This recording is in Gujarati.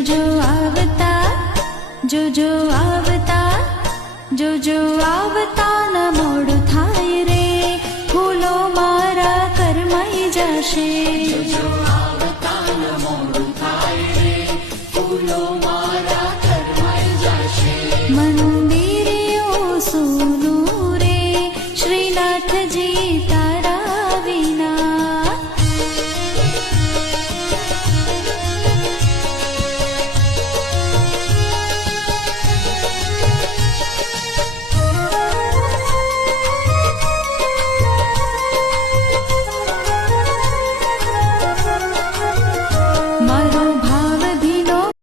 જોજો આવતા, જોજો આવતા, જોજો આવતા ન મોડું થાય રે, ફૂલો મારા કરમાઈ જશે. જોજો આવતા ન મોડું થાય રે, ફૂલો